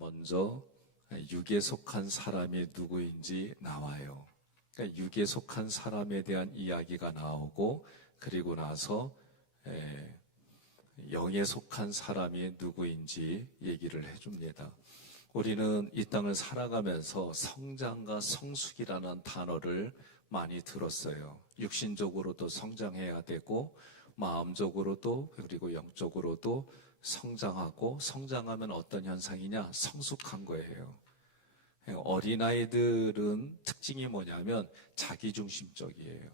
먼저 육에 속한 사람이 누구인지 나와요. 그러니까 육에 속한 사람에 대한 이야기가 나오고, 그리고 나서 영에 속한 사람이 누구인지 얘기를 해줍니다. 우리는 이 땅을 살아가면서 성장과 성숙이라는 단어를 많이 들었어요. 육신적으로도 성장해야 되고, 마음적으로도, 그리고 영적으로도 성장하고, 성장하면 어떤 현상이냐? 성숙한 거예요. 어린아이들은 특징이 뭐냐면 자기중심적이에요.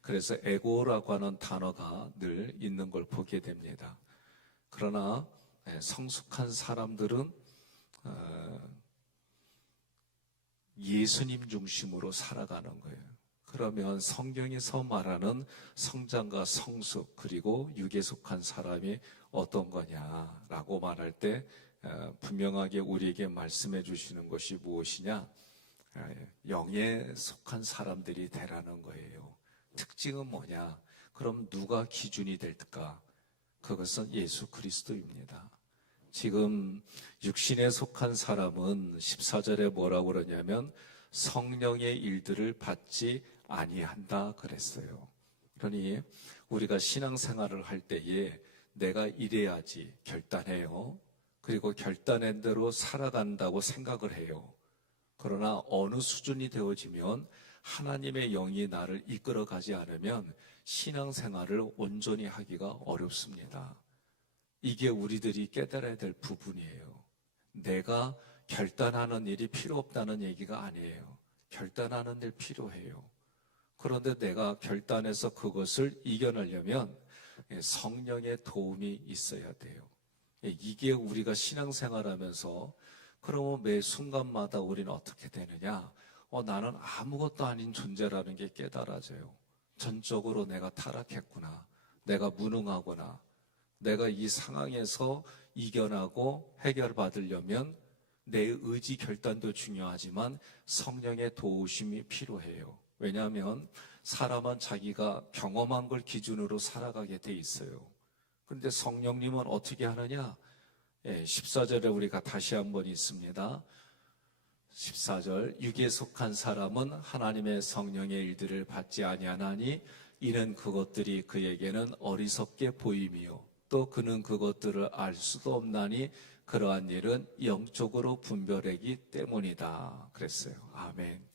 그래서 에고라고 하는 단어가 늘 있는 걸 보게 됩니다. 그러나 성숙한 사람들은 예수님 중심으로 살아가는 거예요. 그러면 성경에서 말하는 성장과 성숙, 그리고 육에 속한 사람이 어떤 거냐라고 말할 때 분명하게 우리에게 말씀해 주시는 것이 무엇이냐? 영에 속한 사람들이 되라는 거예요. 특징은 뭐냐? 그럼 누가 기준이 될까? 그것은 예수 그리스도입니다. 지금 육신에 속한 사람은 14절에 뭐라고 그러냐면 성령의 일들을 받지 아니한다 그랬어요. 그러니 우리가 신앙생활을 할 때에 내가 이래야지 결단해요. 그리고 결단한 대로 살아간다고 생각을 해요. 그러나 어느 수준이 되어지면 하나님의 영이 나를 이끌어가지 않으면 신앙생활을 온전히 하기가 어렵습니다. 이게 우리들이 깨달아야 될 부분이에요. 내가 결단하는 일이 필요 없다는 얘기가 아니에요. 결단하는 일 필요해요. 그런데 내가 결단해서 그것을 이겨내려면 성령의 도움이 있어야 돼요. 이게 우리가 신앙생활하면서 그러면 매 순간마다 우리는 어떻게 되느냐? 나는 아무것도 아닌 존재라는 게 깨달아져요. 전적으로 내가 타락했구나. 내가 무능하구나. 내가 이 상황에서 이겨나고 해결받으려면 내 의지 결단도 중요하지만 성령의 도우심이 필요해요. 왜냐하면 사람은 자기가 경험한 걸 기준으로 살아가게 돼 있어요. 그런데 성령님은 어떻게 하느냐? 14절에 우리가 다시 한번 있습니다. 14절, 육에 속한 사람은 하나님의 성령의 일들을 받지 아니하나니 이는 그것들이 그에게는 어리석게 보임이요 또 그는 그것들을 알 수도 없나니 그러한 일은 영적으로 분별하기 때문이다 그랬어요. 아멘.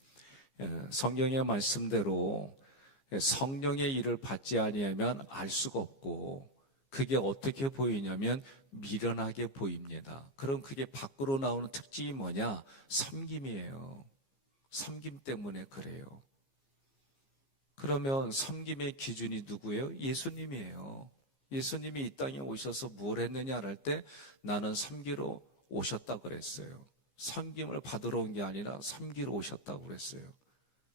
성경의 말씀대로 성령의 일을 받지 아니하면 알 수가 없고, 그게 어떻게 보이냐면 미련하게 보입니다. 그럼 그게 밖으로 나오는 특징이 뭐냐? 섬김이에요. 섬김 때문에 그래요. 그러면 섬김의 기준이 누구예요? 예수님이에요. 예수님이 이 땅에 오셔서 뭘 했느냐 할 때 나는 섬기러 오셨다 그랬어요. 섬김을 받으러 온 게 아니라 섬기러 오셨다고 그랬어요.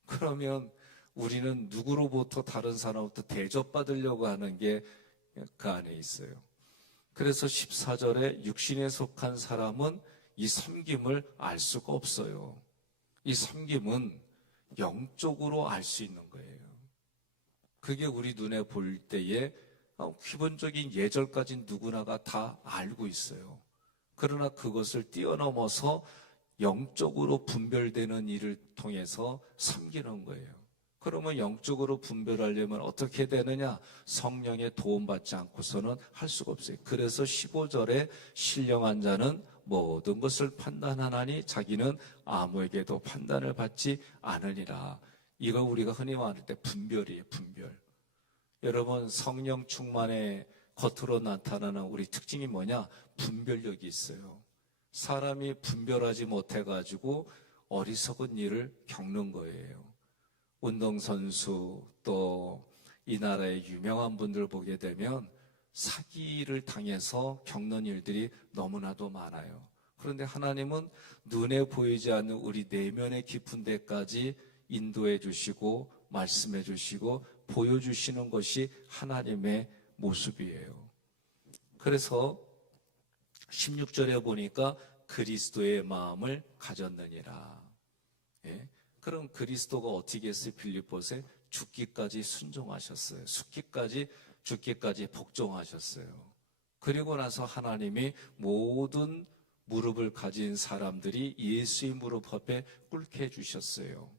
그러면 우리는 누구로부터 다른 사람부터 대접받으려고 하는 게 그 안에 있어요. 그래서 14절에 육신에 속한 사람은 이 섬김을 알 수가 없어요. 이 섬김은 영적으로 알 수 있는 거예요. 그게 우리 눈에 볼 때에 기본적인 예절까지 누구나가 다 알고 있어요. 그러나 그것을 뛰어넘어서 영적으로 분별되는 일을 통해서 섬기는 거예요. 그러면 영적으로 분별하려면 어떻게 되느냐? 성령의 도움받지 않고서는 할 수가 없어요. 그래서 15절에 신령한 자는 모든 것을 판단하나니 자기는 아무에게도 판단을 받지 않으니라. 이거 우리가 흔히 말할 때 분별이에요. 분별. 여러분, 성령 충만의 겉으로 나타나는 우리 특징이 뭐냐? 분별력이 있어요. 사람이 분별하지 못해가지고 어리석은 일을 겪는 거예요. 운동선수 또 이 나라의 유명한 분들 보게 되면 사기를 당해서 겪는 일들이 너무나도 많아요. 그런데 하나님은 눈에 보이지 않는 우리 내면의 깊은 데까지 인도해 주시고 말씀해 주시고 보여주시는 것이 하나님의 모습이에요. 그래서 16절에 보니까 그리스도의 마음을 가졌느니라. 예? 그럼 그리스도가 어떻게 했어요? 빌립보에 죽기까지 순종하셨어요. 죽기까지 복종하셨어요. 그리고 나서 하나님이 모든 무릎을 가진 사람들이 예수의 무릎 앞에 꿇게 해주셨어요.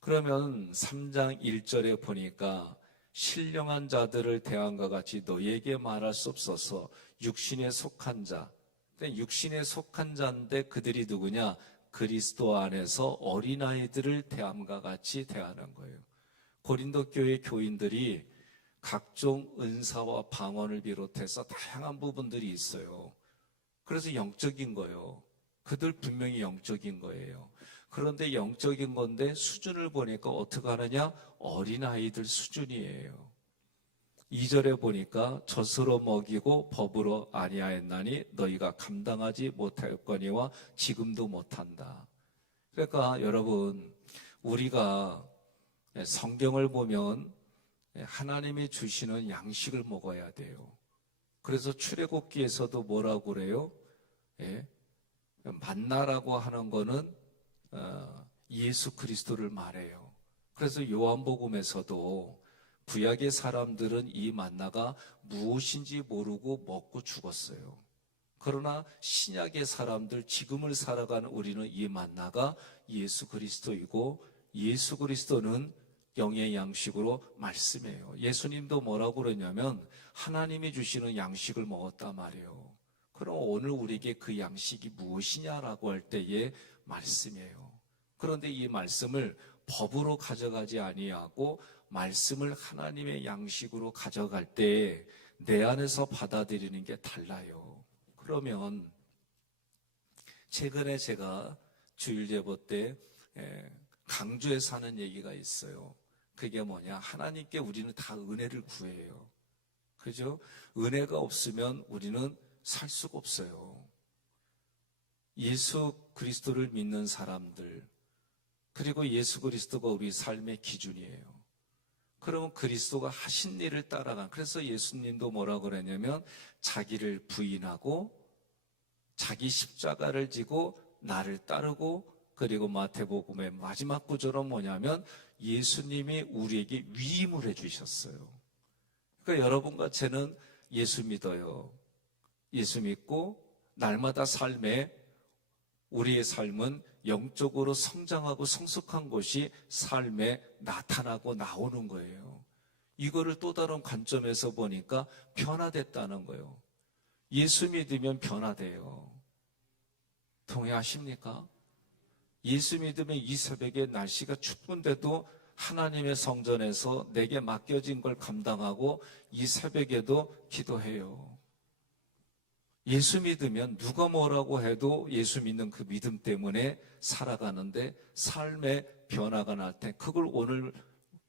그러면 3장 1절에 보니까 신령한 자들을 대함과 같이 너희에게 말할 수 없어서 육신에 속한 자. 육신에 속한 자인데 그들이 누구냐? 그리스도 안에서 어린아이들을 대함과 같이 대하는 거예요. 고린도 교회 교인들이 각종 은사와 방언을 비롯해서 다양한 부분들이 있어요. 그래서 영적인 거예요. 그들 분명히 영적인 거예요. 그런데 영적인 건데 수준을 보니까 어떻게 하느냐? 어린아이들 수준이에요. 2절에 보니까 젖으로 먹이고 법으로 아니하였나니 너희가 감당하지 못하였거니와 지금도 못한다. 그러니까 여러분, 우리가 성경을 보면 하나님이 주시는 양식을 먹어야 돼요. 그래서 출애굽기에서도 뭐라고 그래요? 만나라고 하는 거는 예수 그리스도를 말해요. 그래서 요한복음에서도 구약의 사람들은 이 만나가 무엇인지 모르고 먹고 죽었어요. 그러나 신약의 사람들, 지금을 살아가는 우리는 이 만나가 예수 그리스도이고 예수 그리스도는 영의 양식으로 말씀이에요. 예수님도 뭐라고 그러냐면 하나님이 주시는 양식을 먹었단 말이에요. 그럼 오늘 우리에게 그 양식이 무엇이냐라고 할 때의 말씀이에요. 그런데 이 말씀을 법으로 가져가지 아니하고 말씀을 하나님의 양식으로 가져갈 때 내 안에서 받아들이는 게 달라요. 그러면 최근에 제가 주일예보 때 강주에 사는 얘기가 있어요. 그게 뭐냐? 하나님께 우리는 다 은혜를 구해요. 그죠? 은혜가 없으면 우리는 살 수가 없어요. 예수 그리스도를 믿는 사람들, 그리고 예수 그리스도가 우리 삶의 기준이에요. 그러면 그리스도가 하신 일을 따라간, 그래서 예수님도 뭐라고 그랬냐면 자기를 부인하고 자기 십자가를 지고 나를 따르고, 그리고 마태복음의 마지막 구절은 뭐냐면 예수님이 우리에게 위임을 해주셨어요. 그러니까 여러분과 저는 예수 믿어요. 예수 믿고 날마다 삶에 우리의 삶은 영적으로 성장하고 성숙한 것이 삶에 나타나고 나오는 거예요. 이거를 또 다른 관점에서 보니까 변화됐다는 거예요. 예수 믿으면 변화돼요. 동의하십니까? 예수 믿으면 이 새벽에 날씨가 춥은데도 하나님의 성전에서 내게 맡겨진 걸 감당하고 이 새벽에도 기도해요. 예수 믿으면 누가 뭐라고 해도 예수 믿는 그 믿음 때문에 살아가는데 삶의 변화가 날 때, 그걸 오늘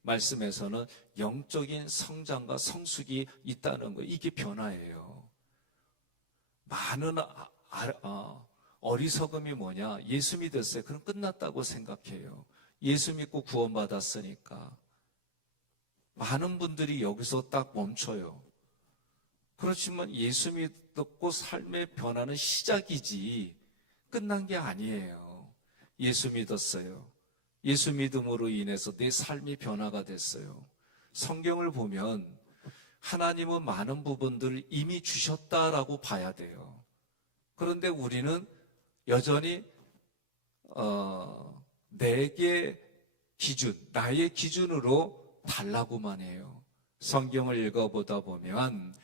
말씀에서는 영적인 성장과 성숙이 있다는 거예요. 이게 변화예요. 많은 어리석음이 뭐냐? 예수 믿었어요. 그럼 끝났다고 생각해요. 예수 믿고 구원받았으니까. 많은 분들이 여기서 딱 멈춰요. 그렇지만 예수 믿고 삶의 변화는 시작이지 끝난 게 아니에요. 예수 믿었어요. 예수 믿음으로 인해서 내 삶이 변화가 됐어요. 성경을 보면 하나님은 많은 부분들을 이미 주셨다라고 봐야 돼요. 그런데 우리는 여전히 내게 기준, 나의 기준으로 달라고만 해요. 성경을 읽어보다 보면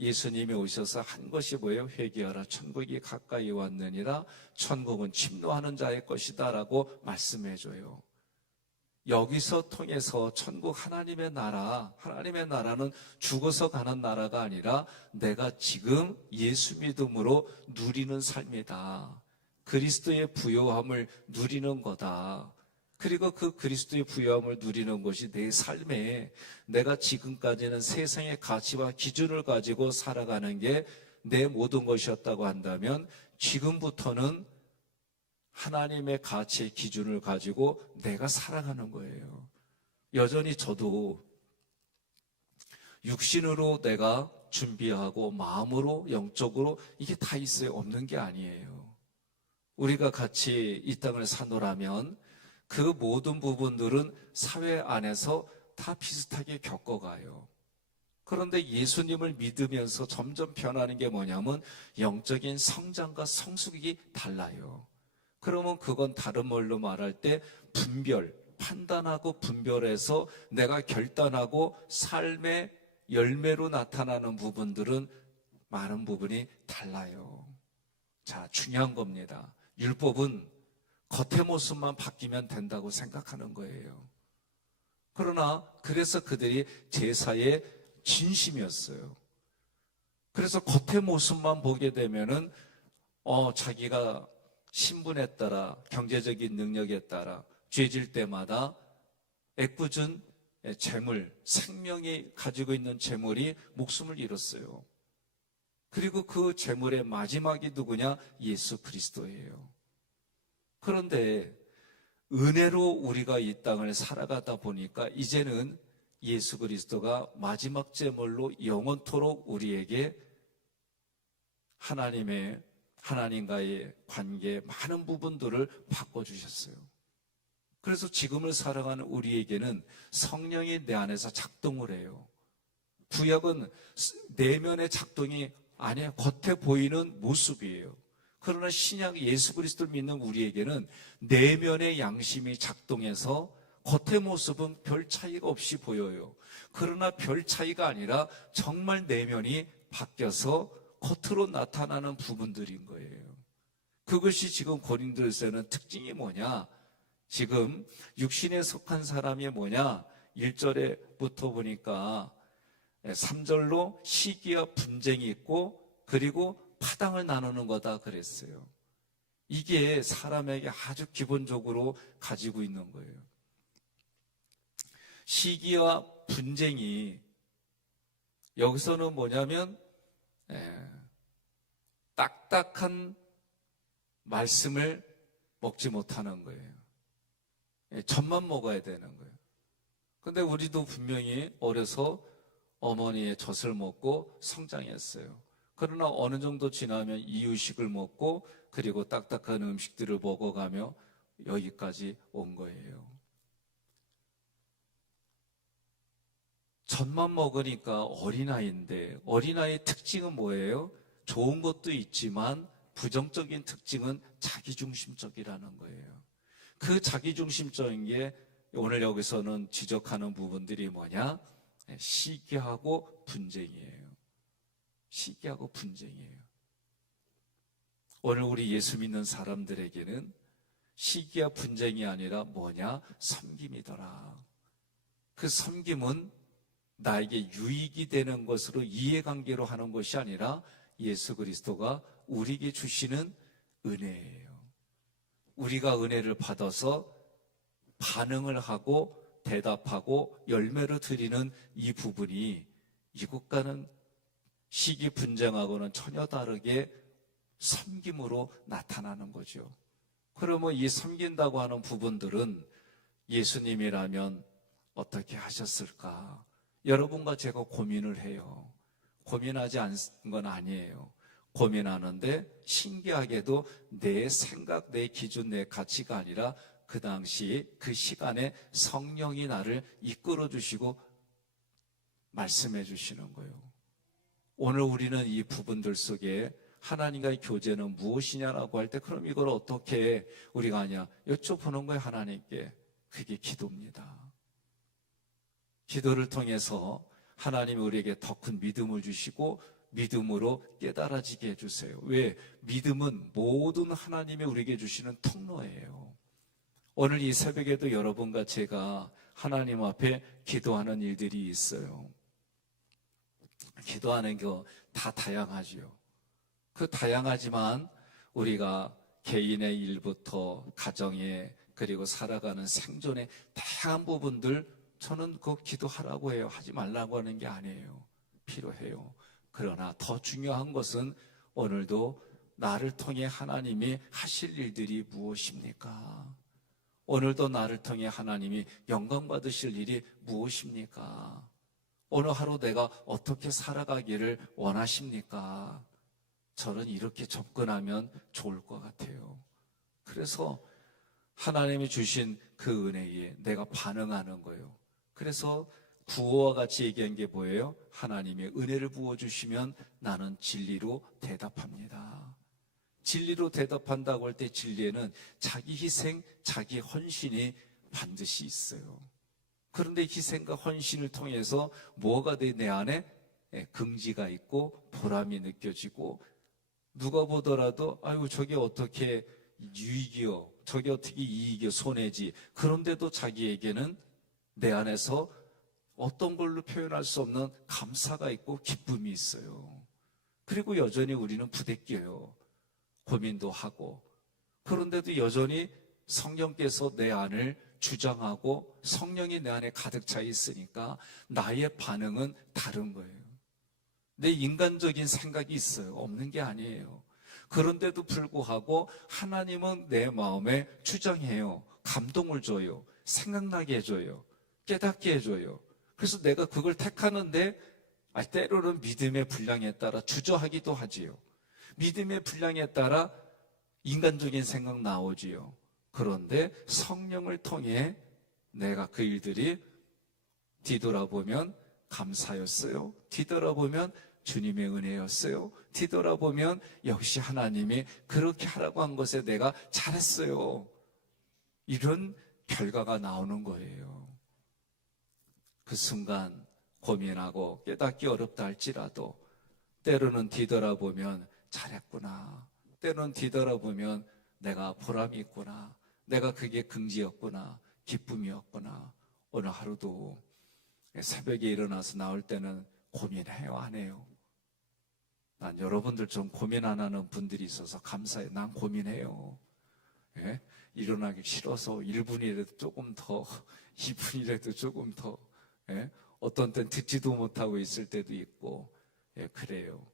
예수님이 오셔서 한 것이 뭐예요? 회개하라, 천국이 가까이 왔느니라, 천국은 침노하는 자의 것이다 라고 말씀해줘요. 여기서 통해서 천국, 하나님의 나라, 하나님의 나라는 죽어서 가는 나라가 아니라 내가 지금 예수 믿음으로 누리는 삶이다. 그리스도의 부요함을 누리는 거다. 그리고 그 그리스도의 부요함을 누리는 것이 내 삶에, 내가 지금까지는 세상의 가치와 기준을 가지고 살아가는 게 내 모든 것이었다고 한다면 지금부터는 하나님의 가치의 기준을 가지고 내가 살아가는 거예요. 여전히 저도 육신으로 내가 준비하고 마음으로, 영적으로 이게 다 있어요. 없는 게 아니에요. 우리가 같이 이 땅을 사노라면 그 모든 부분들은 사회 안에서 다 비슷하게 겪어가요. 그런데 예수님을 믿으면서 점점 변하는 게 뭐냐면 영적인 성장과 성숙이 달라요. 그러면 그건 다른 말로 말할 때 판단하고 분별해서 내가 결단하고 삶의 열매로 나타나는 부분들은 많은 부분이 달라요. 자, 중요한 겁니다. 율법은 겉의 모습만 바뀌면 된다고 생각하는 거예요. 그러나 그래서 그들이 제사의 진심이었어요. 그래서 겉의 모습만 보게 되면은 자기가 신분에 따라 경제적인 능력에 따라 죄질 때마다 애꿎은 재물, 생명이 가지고 있는 재물이 목숨을 잃었어요. 그리고 그 재물의 마지막이 누구냐? 예수 그리스도예요. 그런데 은혜로 우리가 이 땅을 살아가다 보니까 이제는 예수 그리스도가 마지막 제물로 영원토록 우리에게 하나님과의 관계 많은 부분들을 바꿔주셨어요. 그래서 지금을 살아가는 우리에게는 성령이 내 안에서 작동을 해요. 구약은 내면의 작동이 아니에요. 겉에 보이는 모습이에요. 그러나 신약 예수 그리스도를 믿는 우리에게는 내면의 양심이 작동해서 겉의 모습은 별 차이가 없이 보여요. 그러나 별 차이가 아니라 정말 내면이 바뀌어서 겉으로 나타나는 부분들인 거예요. 그것이 지금 고린도서에는 특징이 뭐냐? 지금 육신에 속한 사람이 뭐냐? 1절에부터 보니까 3절로 시기와 분쟁이 있고 그리고 파당을 나누는 거다 그랬어요. 이게 사람에게 아주 기본적으로 가지고 있는 거예요. 시기와 분쟁이 여기서는 뭐냐면 딱딱한 말씀을 먹지 못하는 거예요. 젖만 먹어야 되는 거예요. 근데 우리도 분명히 어려서 어머니의 젖을 먹고 성장했어요. 그러나 어느 정도 지나면 이유식을 먹고 그리고 딱딱한 음식들을 먹어가며 여기까지 온 거예요. 젖만 먹으니까 어린아이인데 어린아이의 특징은 뭐예요? 좋은 것도 있지만 부정적인 특징은 자기중심적이라는 거예요. 그 자기중심적인 게 오늘 여기서는 지적하는 부분들이 뭐냐? 시기하고 분쟁이에요. 시기하고 분쟁이에요. 오늘 우리 예수 믿는 사람들에게는 시기와 분쟁이 아니라 뭐냐? 섬김이더라. 그 섬김은 나에게 유익이 되는 것으로 이해관계로 하는 것이 아니라 예수 그리스도가 우리에게 주시는 은혜예요. 우리가 은혜를 받아서 반응을 하고 대답하고 열매를 드리는 이 부분이 이것과는 시기 분쟁하고는 전혀 다르게 섬김으로 나타나는 거죠. 그러면 이 섬긴다고 하는 부분들은 예수님이라면 어떻게 하셨을까? 여러분과 제가 고민을 해요. 고민하지 않은 건 아니에요. 고민하는데 신기하게도 내 생각, 내 기준, 내 가치가 아니라 그 당시 그 시간에 성령이 나를 이끌어 주시고 말씀해 주시는 거예요. 오늘 우리는 이 부분들 속에 하나님과의 교제는 무엇이냐라고 할 때 그럼 이걸 어떻게 우리가 하냐 여쭤보는 거예요. 하나님께. 그게 기도입니다. 기도를 통해서 하나님이 우리에게 더 큰 믿음을 주시고 믿음으로 깨달아지게 해주세요. 왜? 믿음은 모든 하나님이 우리에게 주시는 통로예요. 오늘 이 새벽에도 여러분과 제가 하나님 앞에 기도하는 일들이 있어요. 기도하는 거 다 다양하죠. 그 다양하지만 우리가 개인의 일부터 가정에 그리고 살아가는 생존의 다양한 부분들 저는 그 기도하라고 해요. 하지 말라고 하는 게 아니에요. 필요해요. 그러나 더 중요한 것은 오늘도 나를 통해 하나님이 하실 일들이 무엇입니까? 오늘도 나를 통해 하나님이 영광 받으실 일이 무엇입니까? 오늘 하루 내가 어떻게 살아가기를 원하십니까? 저는 이렇게 접근하면 좋을 것 같아요. 그래서 하나님이 주신 그 은혜에 내가 반응하는 거예요. 그래서 구호와 같이 얘기한 게 뭐예요? 하나님의 은혜를 부어주시면 나는 진리로 대답합니다. 진리로 대답한다고 할 때 진리에는 자기 희생, 자기 헌신이 반드시 있어요. 그런데 희생과 헌신을 통해서 뭐가 내 안에 긍지가 있고 보람이 느껴지고, 누가 보더라도 아이고 저게 어떻게 유익이요, 저게 어떻게 이익이요, 손해지. 그런데도 자기에게는 내 안에서 어떤 걸로 표현할 수 없는 감사가 있고 기쁨이 있어요. 그리고 여전히 우리는 부대껴요. 고민도 하고. 그런데도 여전히 성령께서 내 안을 주장하고 성령이 내 안에 가득 차 있으니까 나의 반응은 다른 거예요. 내 인간적인 생각이 있어요. 없는 게 아니에요. 그런데도 불구하고 하나님은 내 마음에 주장해요. 감동을 줘요. 생각나게 해줘요. 깨닫게 해줘요. 그래서 내가 그걸 택하는데 때로는 믿음의 분량에 따라 주저하기도 하지요. 믿음의 분량에 따라 인간적인 생각 나오지요. 그런데 성령을 통해 내가 그 일들이 뒤돌아보면 감사였어요. 뒤돌아보면 주님의 은혜였어요. 뒤돌아보면 역시 하나님이 그렇게 하라고 한 것에 내가 잘했어요. 이런 결과가 나오는 거예요. 그 순간 고민하고 깨닫기 어렵다 할지라도 때로는 뒤돌아보면 잘했구나. 때로는 뒤돌아보면 내가 보람이 있구나. 내가 그게 긍지였구나. 기쁨이었구나. 오늘 하루도 새벽에 일어나서 나올 때는 고민해요, 안 해요? 난 여러분들 좀 고민 안 하는 분들이 있어서 감사해요. 난 고민해요. 예? 일어나기 싫어서 1분이라도 조금 더, 2분이라도 조금 더, 예? 어떤 때는 듣지도 못하고 있을 때도 있고, 예, 그래요.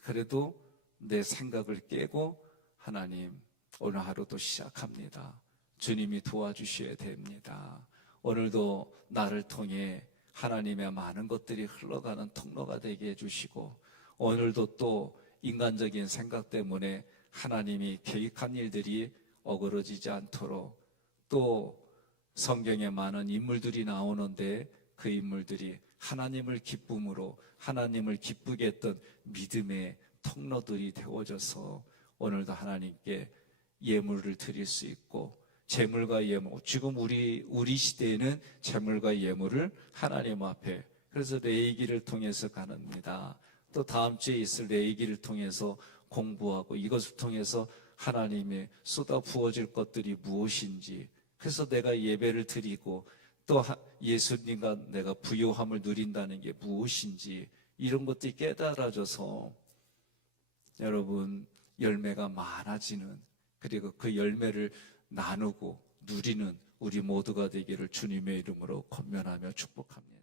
그래도 내 생각을 깨고 하나님 오늘 하루도 시작합니다. 주님이 도와주셔야 됩니다. 오늘도 나를 통해 하나님의 많은 것들이 흘러가는 통로가 되게 해주시고, 오늘도 또 인간적인 생각 때문에 하나님이 계획한 일들이 어그러지지 않도록, 또 성경에 많은 인물들이 나오는데 그 인물들이 하나님을 기쁨으로, 하나님을 기쁘게 했던 믿음의 통로들이 되어져서 오늘도 하나님께 예물을 드릴 수 있고, 재물과 예물, 지금 우리 시대에는 재물과 예물을 하나님 앞에, 그래서 레위기를 통해서 가릅니다. 또 다음 주에 있을 레위기를 통해서 공부하고, 이것을 통해서 하나님의 쏟아 부어질 것들이 무엇인지, 그래서 내가 예배를 드리고 또 예수님과 내가 부요함을 누린다는 게 무엇인지, 이런 것들이 깨달아져서 여러분 열매가 많아지는, 그리고 그 열매를 나누고 누리는 우리 모두가 되기를 주님의 이름으로 권면하며 축복합니다.